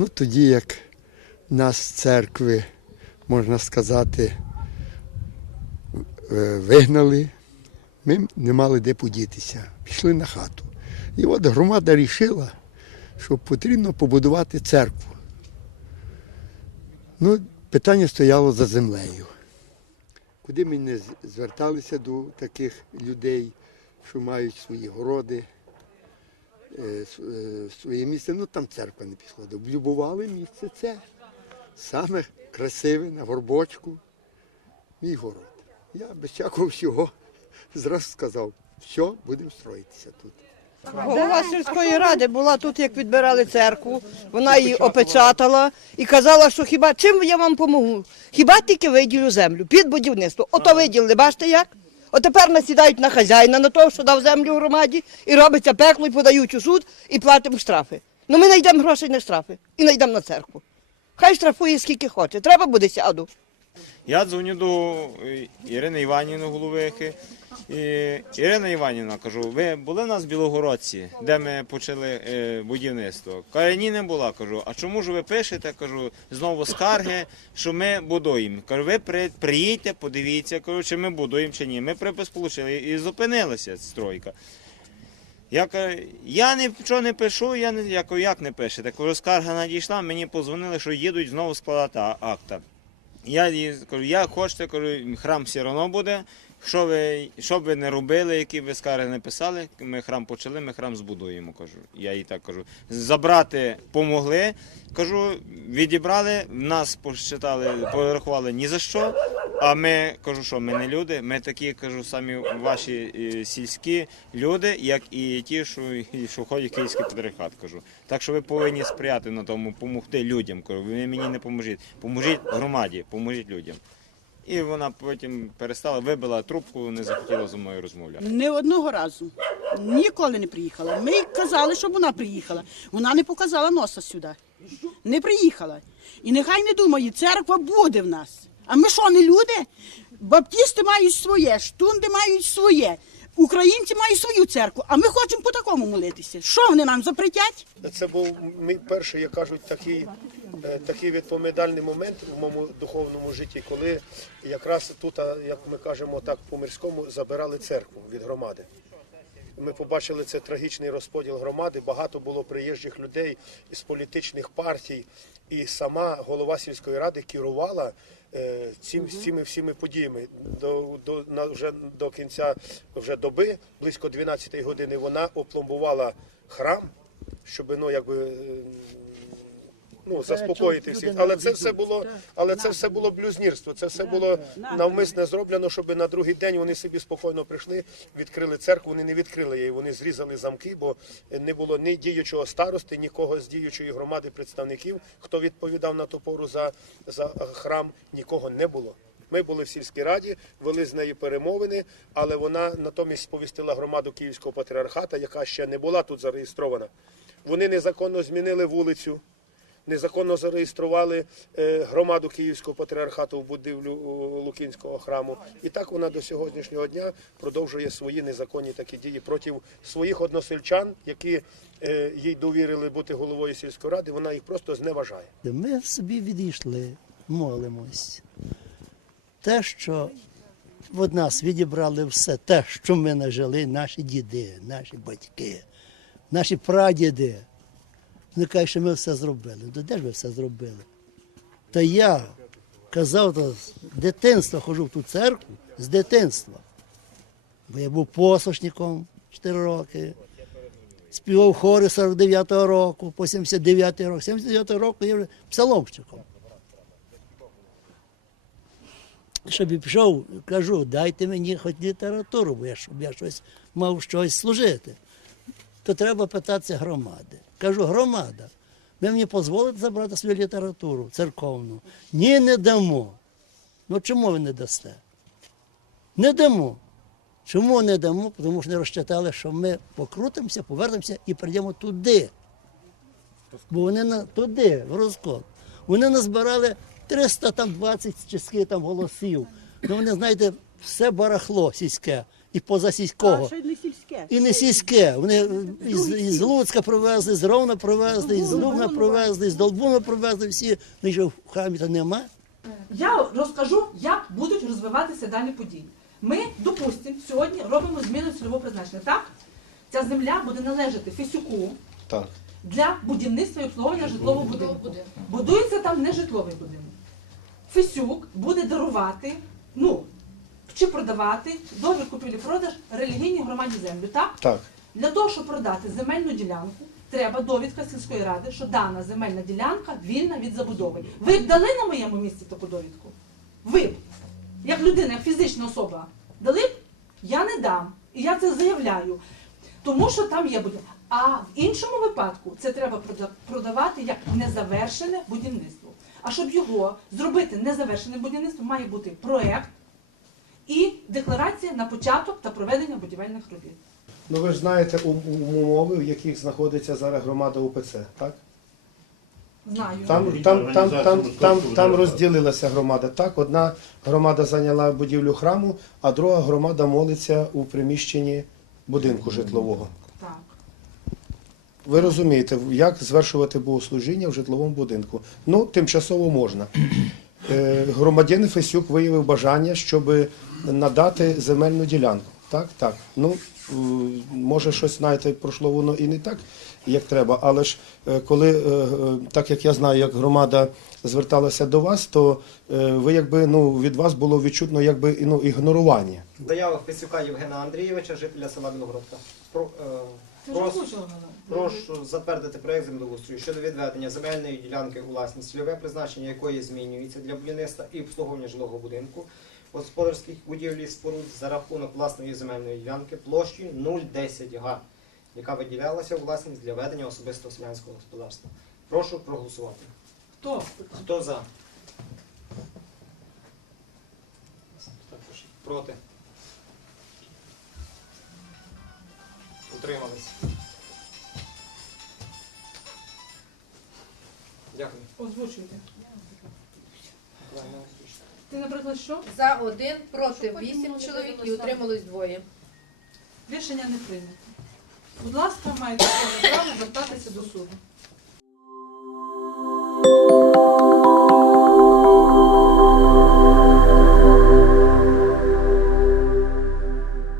Ну, тоді як нас з церкви, можна сказати, е, вигнали, ми не мали де подітися. Пішли на хату. І от громада рішила, що потрібно побудувати церкву. Ну, питання стояло за землею. Куди ми не зверталися до таких людей, що мають свої городи, своє місце, ну там церква не підходить. Облюбували місце це. Саме красиве на горбочку. Мій город. Я без всякого всього зразу сказав, все, будемо строїтися тут. Голова сільської ради була тут, як відбирали церкву. Вона її опечатала і казала, що хіба чим я вам допомогу? Хіба тільки виділю землю під будівництво. Ото виділили, бачите як? От тепер насідають на хазяїна, на того, що дав землю громаді, і робиться пекло, і подають у суд, і платимо штрафи. Ну ми знайдемо грошей на штрафи і знайдемо на церкву. Хай штрафує скільки хоче. Треба буде сяду. Я дзвоню до е, Ірини Іванівни Головихи. І Ірина Іванівна, кажу, ви були в нас в Білогородці, де ми почали е, будівництво? Каже, ні, не була. Кажу, а чому ж ви пишете? Кажу, знову скарги, що ми будуємо. Кажу, ви приїдьте, подивіться, кажу, чи ми будуємо, чи ні. Ми припис отримали і зупинилася стройка. Я кажу, я нічого не пишу, я не я кажу, як не пишете. Кажу, скарга надійшла, мені позвонили, що їдуть знову складати акта. Я їй кажу, як хочете, кажу, храм все одно буде. Що ви, що ви не робили, які ви скарги не писали, ми храм почали, ми храм збудуємо. Кажу. Я їй так кажу. Забрати помогли. Кажу, відібрали, нас посчитали, порахували ні за що. А ми кажу, що ми не люди. Ми такі, кажу, самі ваші е, сільські люди, як і ті, що, що ходять в київський патріархат. Кажу. Так що ви повинні сприяти на тому, допомогти людям. Кажу, ви мені не поможіть. Поможіть громаді, поможіть людям. І вона потім перестала, вибила трубку, не захотіла зі мною розмовляти. Не одного разу. Ніколи не приїхала. Ми казали, щоб вона приїхала. Вона не показала носа сюди. Не приїхала. І нехай не думає, церква буде в нас. А ми що, не люди? Баптісти мають своє, штунди мають своє. Українці мають свою церкву, а ми хочемо по такому молитися. Що вони нам запретять? Це був мій перший, як кажуть, такий, е, такий відповідальний момент у моєму духовному житті, коли якраз тут, як ми кажемо так по мирському, забирали церкву від громади. Ми побачили це трагічний розподіл громади. Багато було приїжджих людей із політичних партій, і сама голова сільської ради керувала е, угу. цими всіми подіями. До, до, на, вже до кінця вже доби, близько 12 години, вона опломбувала храм, щоб ну, якби, ну, заспокоїти всіх. Але це все було, але це все було блюзнірство. Це все було навмисне зроблено, щоб на другий день вони собі спокійно прийшли, відкрили церкву. Вони не відкрили її. Вони зрізали замки, бо не було ні діючого старости, нікого з діючої громади представників, хто відповідав на ту пору за, за храм, нікого не було. Ми були в сільській раді, вели з нею перемовини, але вона натомість сповістила громаду Київського патріархата, яка ще не була тут зареєстрована. Вони незаконно змінили вулицю, незаконно зареєстрували е, громаду Київського патріархату в будівлю Лукінського храму. І так вона до сьогоднішнього дня продовжує свої незаконні такі дії проти своїх односельчан, які е, їй довірили бути головою сільської ради. Вона їх просто зневажає. Ми собі відійшли, молимось. Те, що від нас відібрали все, те, що ми нажили, наші діди, наші батьки, наші прадіди. Вони кажуть, що ми все зробили. Ну, де ж ви все зробили? Та я казав, то з дитинства ходжу в ту церкву, з дитинства. Бо я був послушником 4 роки, співав хори 49-го року, по 79 року. 79-го року я вже псаломщиком. Щоб я пішов, кажу, дайте мені хоч літературу, бо я, щоб я щось мав щось служити. То треба питатися громади. Кажу, громада, ви мені дозволите забрати свою літературу церковну? Ні, не дамо. Ну чому ви не дасте? Не дамо. Чому не дамо? Тому що не розчитали, що ми покрутимося, повернемося і прийдемо туди. Бо вони на туди, в розкол. Вони назбирали 320 чи там голосів. Ну вони, знаєте, все барахло сільське. І поза А сільського. ще й не сільське. І не сільське. Вони із, із Луцька привезли, з Ровна привезли, із Лубна привезли, з Долбуна привезли всі. Що в храмі то нема. Я розкажу, як будуть розвиватися далі події. Ми, допустимо, сьогодні робимо зміну цільового призначення. Так? Ця земля буде належати Фісюку Так. для будівництва і обслуговування житлового будинку. Будується там не житловий будинок. Фісюк буде дарувати, ну, чи продавати довір купівлі-продаж релігійній громаді землю. Так? Так. Для того, щоб продати земельну ділянку, треба довідка сільської ради, що дана земельна ділянка вільна від забудови. Ви б дали на моєму місці таку довідку? Ви б, як людина, як фізична особа, дали б? Я не дам. І я це заявляю. Тому що там є будівництво. А в іншому випадку це треба продавати як незавершене будівництво. А щоб його зробити незавершене будівництво, має бути проект і декларація на початок та проведення будівельних робіт. Ну ви ж знаєте умови, в яких знаходиться зараз громада УПЦ, так? Знаю. Там, там, там, там, там, там розділилася громада. Так, одна громада зайняла будівлю храму, а друга громада молиться у приміщенні будинку житлового. Так. Ви розумієте, як звершувати богослужіння в житловому будинку? Ну, тимчасово можна. Е, Громадянин Фесюк виявив бажання, щоб надати земельну ділянку. Так, так. Ну, може, щось знаєте, пройшло воно і не так, як треба. Але ж е, коли, е, так як я знаю, як громада зверталася до вас, то ви якби ну від вас було відчутно якби ну, ігнорування. Заява Фесюка Євгена Андрійовича, жителя села Білогородка. Прос- прошу затвердити проект землеустрою щодо відведення земельної ділянки у власність, цільове призначення якої змінюється для будівництва і обслуговування жилого будинку, господарських будівлі і споруд за рахунок власної земельної ділянки площею 0,10 га, яка виділялася у власність для ведення особистого селянського господарства. Прошу проголосувати. Хто? Хто за? Проти? Утримались. Дякую. Озвучуйте. Ти, наприклад, що? За один, проти вісім чоловік і утрималось двоє. Рішення не прийнято. Будь ласка, маєте право звертатися до суду.